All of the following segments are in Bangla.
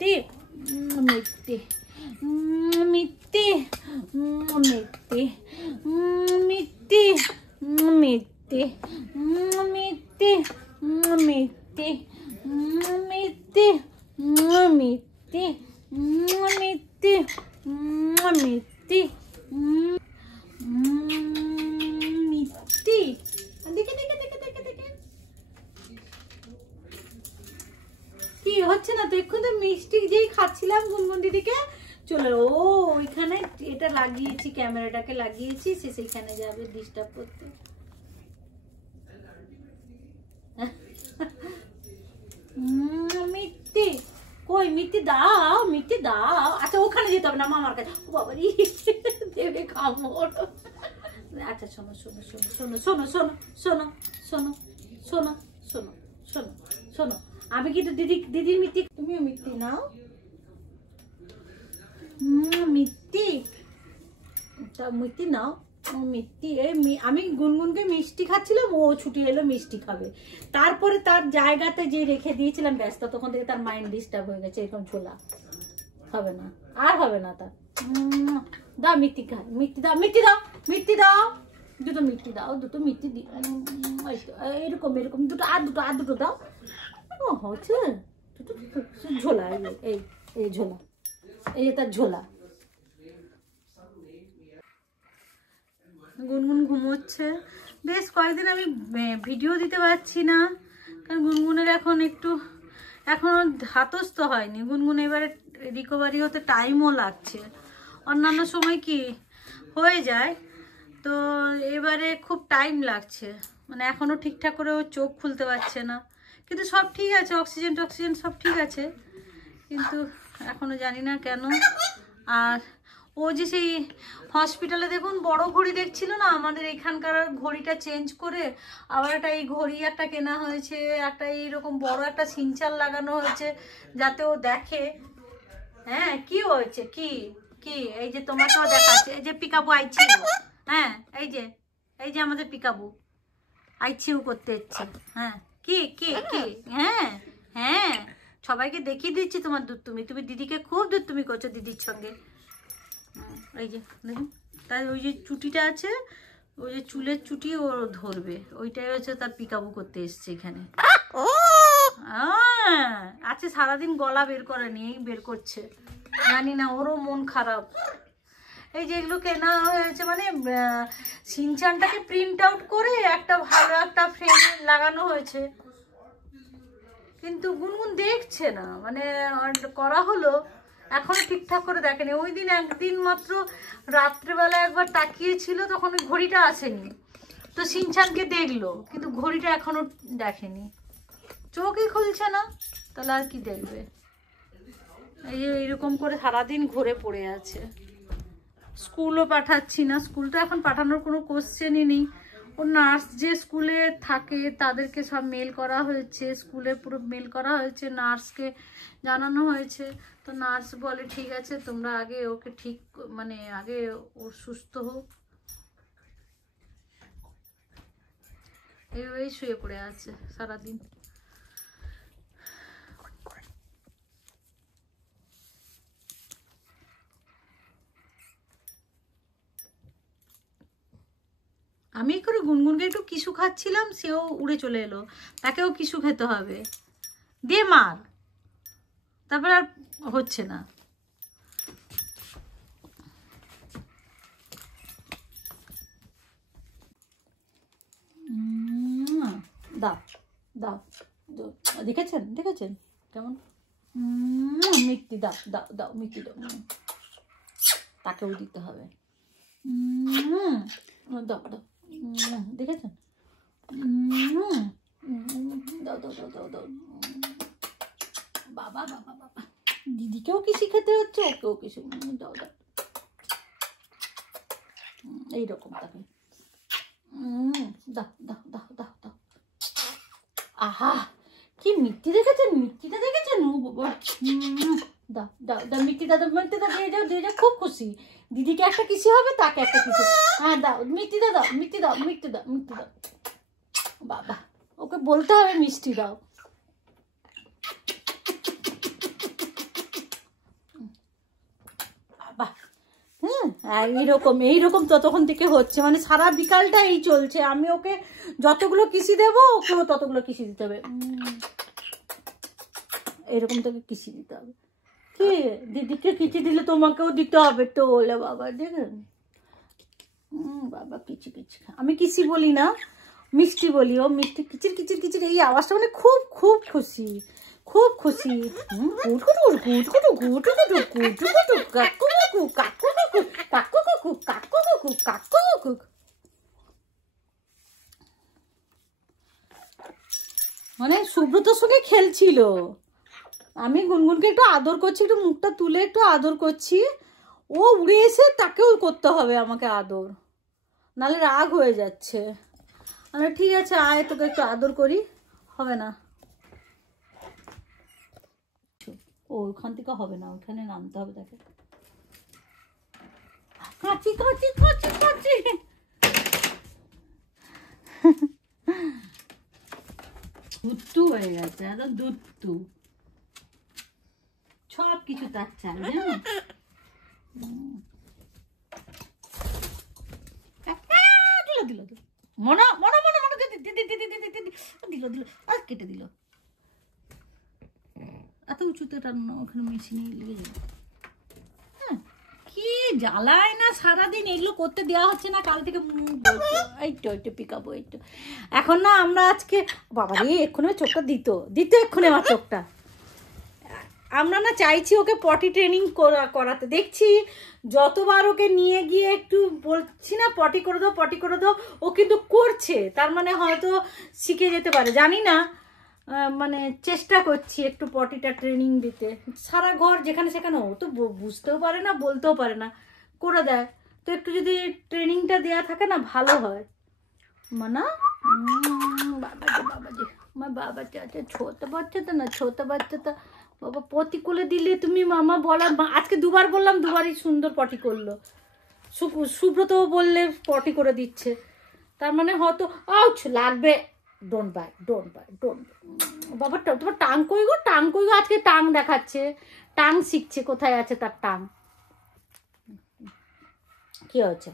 মিথ্যে মিথ্যে মিথ্যে মিথ্যে মিথ্যে মিথ্যে মিথ্যে মিথ্যে মিথ্যে মিথ্যে মিথ্যে মিথ্যে মিথ্যে দেখে দেখে দেখে দেখে দেখে কি হচ্ছে না তো। এক্ষুনি তো মিষ্টি যেই খাচ্ছিলাম গুনগুন দিদিকে চলে ও ওইখানে এটা লাগিয়েছি, ক্যামেরাটাকে লাগিয়েছি, সে সেইখানে যাবে ডিস্টার্ব করতে। মিথ্যে কই মিথ্যে দাও, মিথ্যে দাও। আচ্ছা ওখানে যেতে হবে না মামার কাছে। ও বাবা রে দেবে কামড়। আচ্ছা শোনো শোনো শোনো শোনো শোনো শোনো শোনো শোনো শোনো শোনো শোনো শোনো আমি কিন্তু দিদির মিথ্যে, তুমিও মিথ্যে নাও। মিথ্যে মিথ্যে নাও মিথ্যে। আমি গুনগুনকে মিষ্টি খাচ্ছিলাম, ও ছুটি এলো মিষ্টি খাবে। তারপরে তার জায়গাতে যে রেখে দিয়েছিলাম ব্যস্ত, তখন থেকে তার মাইন্ড ডিস্টার্ব হয়ে গেছে। এরকম ছোলা হবে না, আর হবে না তার। দাও মিথ্যে খা, মিথ্যে দাও, মিথ্যে দাও, মিথ্যে দাও, দুটো মিথ্যে দাও, দুটো মিথ্যে দি এরকম এরকম দুটো আর দুটো আর দুটো দাও। ও হচ্ছে ঝোলা, এই এই ঝোলা, এই যে তার ঝোলা। গুনগুন ঘুমোচ্ছে। বেশ কয়েকদিন আমি ভিডিও দিতে পারছি না, কারণ গুনগুনের এখন একটু এখনও ধাতস্থ হয়নি। গুনগুন এবারে রিকভারি হতে টাইমও লাগছে। অন্যান্য সময় কি হয়ে যায়, তো এবারে খুব টাইম লাগছে। মানে এখনও ঠিকঠাক করে ও চোখ খুলতে পারছে না, কিন্তু সব ঠিক আছে, অক্সিজেন টক্সিজেন সব ঠিক আছে, কিন্তু এখনও জানি না কেন। আর ও যে সেই হসপিটালে দেখুন বড় ঘড়ি দেখছিল না, আমাদের এখানকার ঘড়িটা চেঞ্জ করে আবার একটা এই ঘড়ি একটা কেনা হয়েছে, একটা এইরকম বড় একটা সিনচার লাগানো হয়েছে যাতে ও দেখে। হ্যাঁ কি হয়েছে, কি কি এই যে তোমাকেও দেখাচ্ছে, এই যে পিকাবু আইছি। হ্যাঁ এই যে আমাদের পিকাবু আইছিউ করতে এসছে। হ্যাঁ কি কি কি হ্যাঁ হ্যাঁ সবাইকে দেখিয়ে দিচ্ছি তোমার দুধ। তুমি দিদিকে খুব দুধ তুমি করছো দিদির সঙ্গে। এই যে দেখুন, তাই ওই যে চুটিটা আছে, ওই যে চুলের চুটি ও ধরবে, ওইটাই হচ্ছে তার পিকাবু করতে এসছে এখানে। আচ্ছা সারাদিন গলা বের করে নিয়ে বের করছে, জানি না ওরও মন খারাপ। এই যে এগুলো কেনা হয়েছে, মানে সিনচানটাকে প্রিন্ট আউট করে একটা ভালো একটা ফ্রেম লাগানো হয়েছে, কিন্তু গুনগুন দেখছে না। মানে করা হলো এখনো ঠিকঠাক করে দেখেনি। ওই দিন একদিন মাত্র রাত্রেবেলা একবার তাকিয়েছিল, তখন ওই ঘড়িটা আসেনি, তো সিনচানকে দেখলো, কিন্তু ঘড়িটা এখনো দেখেনি, চোখই খুলছে না, তাহলে আর কি দেখবে। এই যে এইরকম করে সারাদিন ঘুরে পড়ে আছে। স্কুলও পাঠাচ্ছি না, স্কুল তো এখন পাঠানোর কোনো কোশ্চেনই নেই। ও নার্স যে স্কুলে থাকে তাদেরকে সব মেল করা হয়েছে, স্কুলে পুরো মেল করা হয়েছে, নার্সকে জানানো হয়েছে। তো নার্স বলে ঠিক আছে তোমরা আগে ওকে ঠিক, মানে আগে ও সুস্থ হোক। এইভাবেই শুয়ে পড়ে আছে সারাদিন। আমি করে গুনগুনকে একটু কিছু খাচ্ছিলাম, সেও উড়ে চলে এলো, তাকেও কিছু খেতে হবে, দিয়ে মার, তারপর আর হচ্ছে না। দাও দাও, দেখেছেন দেখেছেন কেমন মিষ্টি, দাও দাও দাও মিষ্টি দাও, তাকেও দিতে হবে। দাও দাও, দেখেছেন, দাও দাও দাও দাও দাও। বাবা বাবা বাবা, দিদিকেও কি শিখাতে হচ্ছে, ওকেও কিছু দাও দাও, এইরকম তাকে দাও দাও দাও দাও দাও। আহা কি মিষ্টি দেখেছেন, মিষ্টিটা দেখেছেন, দাও দাও দাও মিষ্টিটা দাও, মিষ্টিটা দিয়ে যাও দিয়ে যাও, খুব খুশি। দিদিকে একটা কিছু হবে, তাকে একটা কিছু। হ্যাঁ দাও মিষ্টিটা দাও, মিষ্টি দাও, মিষ্টি দাও, মিষ্টি দাও। বাবা ওকে বলতে হবে মিষ্টি দাও। এইরকম এইরকম ততক্ষণ থেকে হচ্ছে, মানে সারা বিকালটা এই চলছে। আমি ওকে যতগুলো কিসি দেবো ওকেও ততগুলো কিসি দিতে হবে, এরকম তোকে কিসি দিতে হবে। কি দিদিকে কিচি দিলে তোমাকেও দিতে হবে তো, বলে বাবা দেখেন বাবা কিচি কিচি। আমি কিসি বলি না, মিষ্টি বলি। ও মিষ্টি কিচির কিচির কিচির এই আওয়াজটা মানে খুব খুব খুশি, খুব খুশি। মানে সুব্রতর সঙ্গে খেলছিল, আমি গুনগুনকে একটু আদর করছি, একটু মুখটা তুলে একটু আদর করছি, ও উড়ে এসে তাকেও করতে হবে আমাকে আদর, নাহলে রাগ হয়ে যাচ্ছে। আমি ঠিক আছে আয় তোকে একটু আদর করি, হবে না ও ওখান থেকে হবে না, ওখানে নামতে হবে তাকে। কাঁচি কাঁচি কাঁচি কাঁচি দুত্তু হয়ে গেছে, একদম দুত্তু, সব কিছু তার চাই জানো। দিল দিল মনে মনে মনে মনে দিল দিল আর কেটে দিল। এত উঁচুতে টানো ওখানে মেশিনে লেগে যাবে। হ্যাঁ কি জ্বালায় না সারাদিন, এগুলো করতে দেওয়া হচ্ছে না। কাল থেকে এইটো এইটো পিকাবো এইটো। এখন না আমরা আজকে বাবারে এক্ষুনি চোখটা দিত এক্ষুনি আমার চোখটা। আমরা না চাইছি ওকে পটি ট্রেনিং করাতে, দেখছি যতবার ওকে নিয়ে গিয়ে একটু বলছি না পটি করে দাও পটি করে দাও, ও কিন্তু করছে, তার মানে হয়তো শিখে যেতে পারে জানি না। মানে চেষ্টা করছি একটু পটিটা ট্রেনিং দিতে। সারা ঘর যেখানে সেখানে ও তো বুঝতেও পারে না বলতেও পারে না, করে দেয়। তো একটু যদি ট্রেনিংটা দেওয়া থাকে না ভালো হয়। মানা বাবাজি বাবাজি আমার বাবাজি আছে, ছোট বাচ্চা তো না, ছোট বাচ্চা তো বাবা পটি করে দিলে তুমি মামা বলা। আজকে দুবার বললাম, দুবারই সুন্দর পটি করলো। সুব্রতও বললে পটি করে দিচ্ছে, তার মানে হয়তো লাগবে। Don't by don't by don't. বাবা তোমার টাং কই গো, টাং কই গো? আজকে টাং দেখাচ্ছে, টাং শিখছে, কোথায় আছে তার টাং। কি হচ্ছে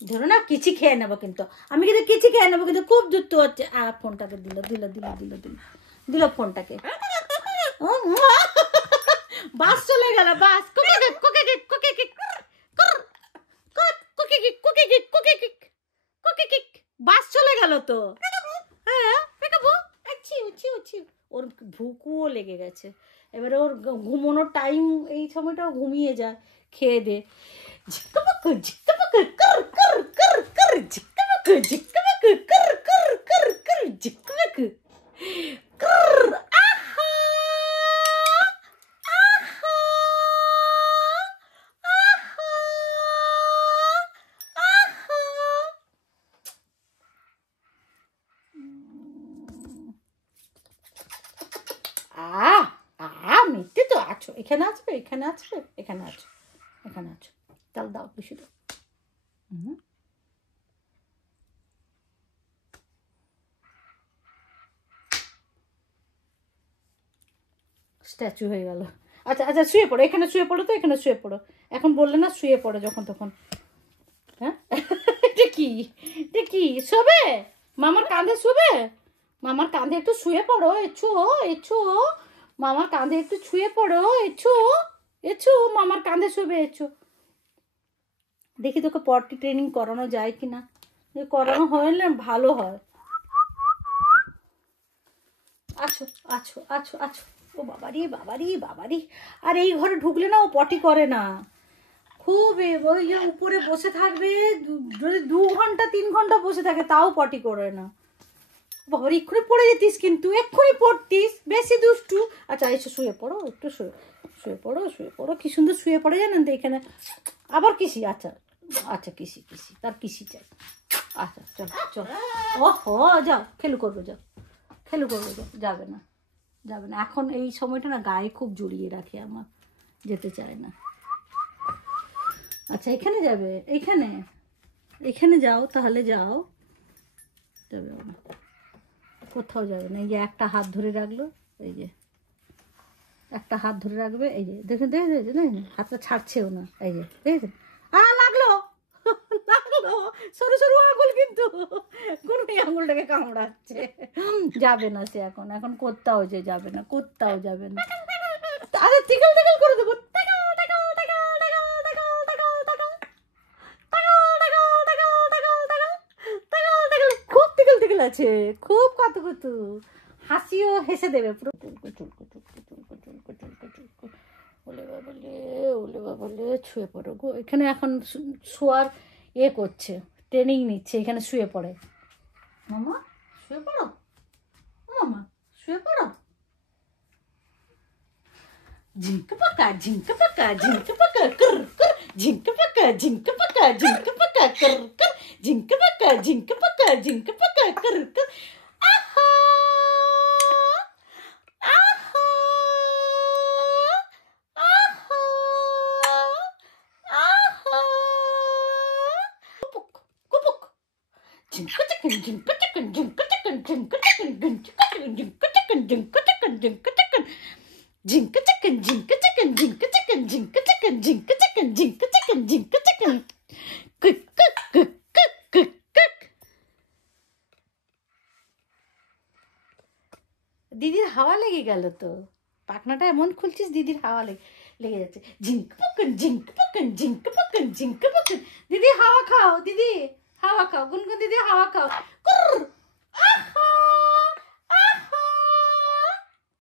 ধরো না, কিচি খেয়ে নেবো কিন্তু, আমি কিন্তু কিচি খেয়ে নেবো কিন্তু খুব যুক্ত হচ্ছে। ফোনটাকে দিল দিল দিল দিল দিল দিল ফোনটাকে। বাস চলে গেল, বাস বাস চলে গেল তো। হ্যাঁ ওর ভুকুও লেগে গেছে, এবারে ওর ঘুমানোর টাইম এই সময়টাও ঘুমিয়ে যায় খেয়ে দে। ঝিকমাক ঝিকমাক কর কর কর কর ঝিকমাক ঝিকমাক কর কর কর কর ঝিকমাক কর। আহা আহা আহা আহা মিথ্যে তো আছো, এখানে আসবে এখানে আসবে এখানে আছো এখানে আছো, তাহলে দাও বেশি দাও। স্ট্যাচু হয়ে গেল। আচ্ছা আচ্ছা শুয়ে পড়ো, এখানে শুয়ে পড়ো তো, এখানে শুয়ে পড়ো। এখন বললে না শুয়ে পড়ো যখন তখন। হ্যাঁ এটা কি, এটা কি শোবে? মামার কাঁধে শুবে? মামার কাঁধে একটু শুয়ে পড়ো, এছো এছো মামার কাঁধে একটু শুয়ে পড়ো, এছো এছো মামার কাঁধে শুবে, এছো। দেখি তোকে পটি ট্রেনিং করানো যায় কিনা, করানো হলে ভালো হয়। আছো আছো আছো আছো। ও বাবারি বাবারি বাবারি। আর এই ঘরে ঢুকলে না ও পটি করে না, খুব ওই যে উপরে বসে থাকবে, যদি 2 ঘন্টা 3 ঘন্টা বসে থাকে তাও পটি করে না। বাবার এক্ষুনি পড়ে যেতিস, কিন্তু এক্ষুনি পড়তিস, বেশি দুষ্টু। আচ্ছা এসে শুয়ে পড়ো, একটু শুয়ে পড়ো শুয়ে পড়ো। কি সুন্দর শুয়ে পড়ে জানেন তো এখানে। আবার কিসি, আচ্ছা আচ্ছা কিসি কিসি, তার কিসি চাই। আচ্ছা চল চল, ও যাও খেলু করবো, যাও খেলু করবো, যাও। যাবে না যাবে না, এখন এই সময়টা না গায়ে খুব জড়িয়ে রাখে আমার, যেতে চায় না। আচ্ছা এখানে যাবে, এখানে এখানে যাও, তাহলে যাও। যাবে না, কোথাও যাবে না। এই যে একটা হাত ধরে রাখলো, এই যে একটা হাত ধরে রাখবে, এই যে দেখুন দেখেছেন, হাতটা ছাড়ছেও না, এই যে দেখেছেন, লাগলো লাগলো, সরু সরু আঙুল, কিন্তু গুনগুনি আঙুলটাকে কামড়াচ্ছে। যাবে না সে, এখন এখন কোথাও যে যাবে না, কোথাও যাবে না। আরে টিকল টিকল করে দেবো, খুব টিকল টিকল আছে, খুব কত কত হাসিও হেসে দেবে পুরো। চুলকো চুলকো চুলকো চুলকো চুলকো চুলকো চুলকো, ওলে বাবলে, ওলে বাবলে, শুয়ে পড়ো গো। এখানে এখন শোয়ার করছে, ট্রেনিং নিচ্ছে, এখানে শুয়ে পড়ে। মামা শুয়ে পড়ো, মামা শুয়ে পড়ো। ঝিঙ্কা পাকা ঝিঙ্কা পাকা ঝিঙ্কা পাকা কর কর, ঝিঙ্কা পাকা ঝিঙ্কা পাকা ঝিঙ্কা পাকা কর কর, ঝিঙ্কা পাকা ঝিঙ্কা পাকা ঝিঙ্কা পাকা কর কর। আহা আহা আহা আহা, কুপুক কুপুক, ঝিঙ্কা চিকন ঝিঙ্কা চিকন ঝিঙ্কা চিকন ঝিঙ্কা চিকন ঝিঙ্কা চিকন ঝিঙ্কা চিকন ঝিঙ্কা চিকন ঝিঙ্কা চিকন, ঝিঙ্কা চিকন ঝিঙ্কা চিকন ঝিঙ্কা চিকন ঝিঙ্কা চিকন ঝিঙ্কা চিকন ঝিঙ্কা চিকন ঝিঙ্কা চিকন, cook cook cook cook cook cook. দিদির হাওয়া লেগে গেল তো, পাখনাটা এমন খুলছিস দিদির হাওয়া লেগে যাচ্ছে। ঝিঙ্কা পকন ঝিঙ্কা পকন ঝিঙ্কা পকন ঝিঙ্কা পকন। দিদি হাওয়া খাও, দিদি হাওয়া খাও, গুনগুন দিদি হাওয়া খাও। কুর